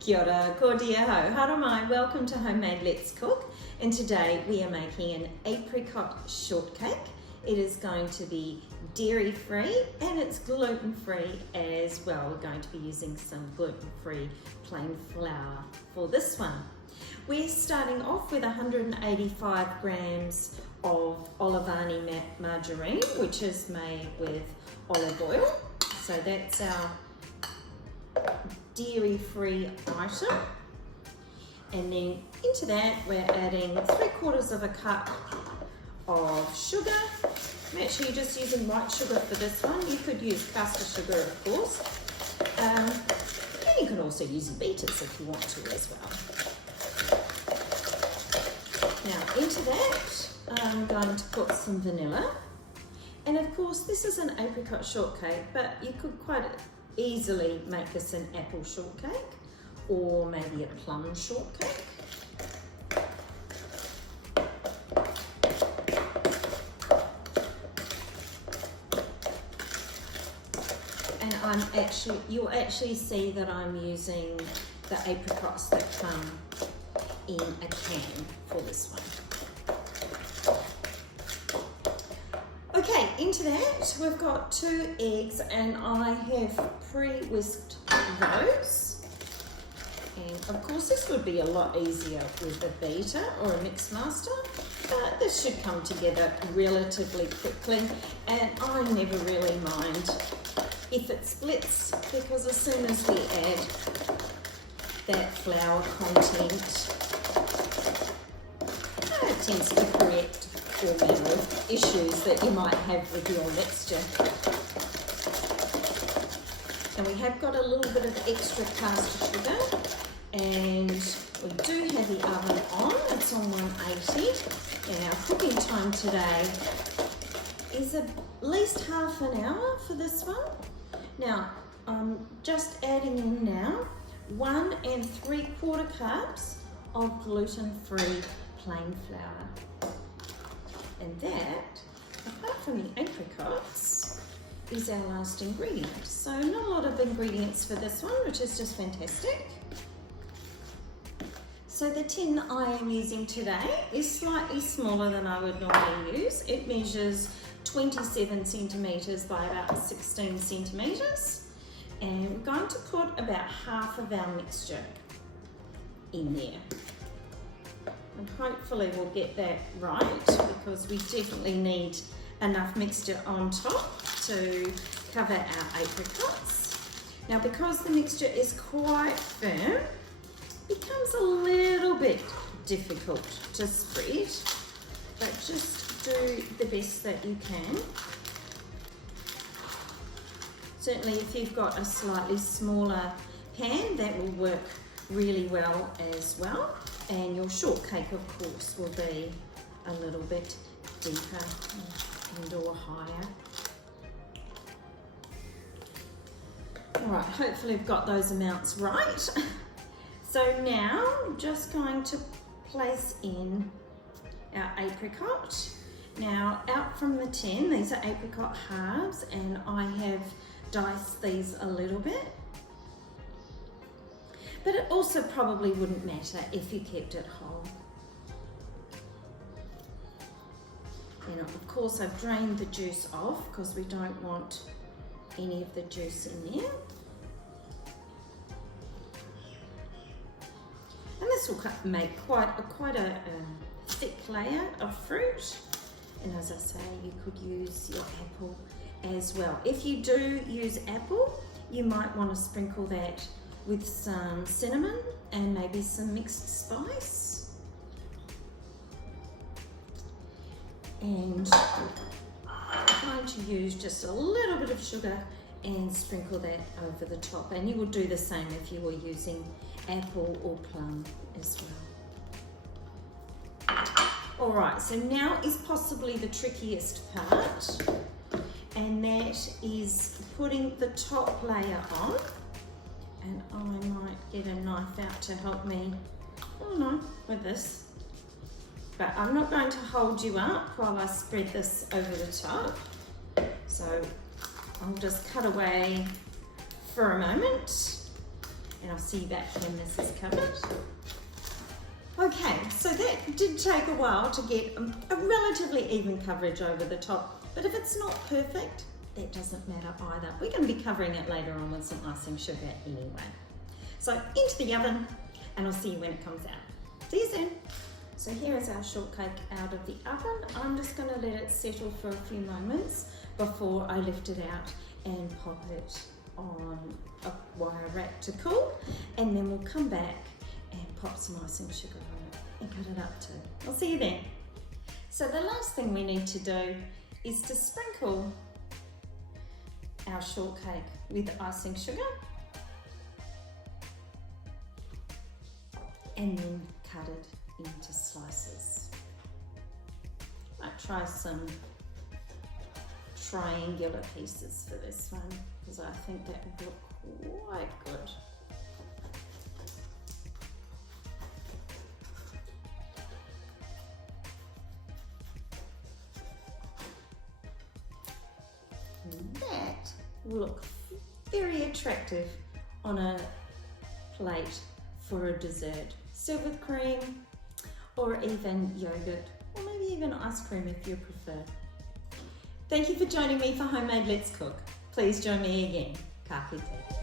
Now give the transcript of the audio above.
Kia ora, ko dia ho, hara mai, welcome to Homemade Let's Cook, and today we are making an apricot shortcake. It is going to be dairy free and it's gluten free as well. We're going to be using some gluten free plain flour for this one. We're starting off with 185 grams of Olivani margarine, which is made with olive oil. So that's our dairy-free item. And then into that we're adding 3/4 of a cup of sugar. I'm actually just using white sugar for this one. You could use caster sugar, of course. And you can also use beaters if you want to as well. Now into that I'm going to put some vanilla. And of course this is an apricot shortcake, but you could quite easily make this an apple shortcake or maybe a plum shortcake. And you'll actually see that I'm using the apricots that come in a can for this one. Okay, into that we've got 2 eggs and I have pre-whisked those. And of course this would be a lot easier with a beater or a mix master, but this should come together relatively quickly, and I never really mind if it splits, because as soon as we add that flour content, it tends to correct all manner of issues that you might have with your mixture. And we have got a little bit of extra caster sugar, and we do have the oven on. It's on 180, and our cooking time today is at least half an hour for this one. Now I'm just adding in now 1 3/4 cups of gluten-free plain flour. And that, apart from the apricots, is our last ingredient. So not a lot of ingredients for this one, which is just fantastic. So the tin I am using today is slightly smaller than I would normally use. It measures 27 centimetres by about 16 centimetres. And we're going to put about half of our mixture in there. And hopefully we'll get that right, because we definitely need enough mixture on top to cover our apricots. Now because the mixture is quite firm, it becomes a little bit difficult to spread, but just do the best that you can. Certainly if you've got a slightly smaller pan, that will work really well as well. And your shortcake, of course, will be a little bit deeper and or higher. All right, hopefully I've got those amounts right. So now I'm just going to place in our apricot. Now out from the tin, these are apricot halves, and I have diced these a little bit. But it also probably wouldn't matter if you kept it whole. And of course I've drained the juice off because we don't want any of the juice in there. And this will make quite a thick layer of fruit. And as I say, you could use your apple as well. If you do use apple, you might want to sprinkle that with some cinnamon and maybe some mixed spice. And I'm going to use just a little bit of sugar and sprinkle that over the top. And you would do the same if you were using apple or plum as well. All right, so now is possibly the trickiest part, and that is putting the top layer on. And I might get a knife out to help me, with this. But I'm not going to hold you up while I spread this over the top. So I'll just cut away for a moment and I'll see you back when this is covered. Okay, so that did take a while to get a relatively even coverage over the top, but if it's not perfect, that doesn't matter either. We're going to be covering it later on with some icing sugar anyway. So into the oven, and I'll see you when it comes out. See you soon. So here is our shortcake out of the oven. I'm just going to let it settle for a few moments before I lift it out and pop it on a wire rack to cool, and then we'll come back and pop some icing sugar on it and cut it up too. I'll see you then. So the last thing we need to do is to sprinkle our shortcake with icing sugar and then cut it into slices. Might try some triangular pieces for this one because I think that would look quite good. That will look very attractive on a plate for a dessert. Serve with cream or even yogurt, or maybe even ice cream if you prefer. Thank you for joining me for Homemade Let's Cook. Please join me again. Ka kite.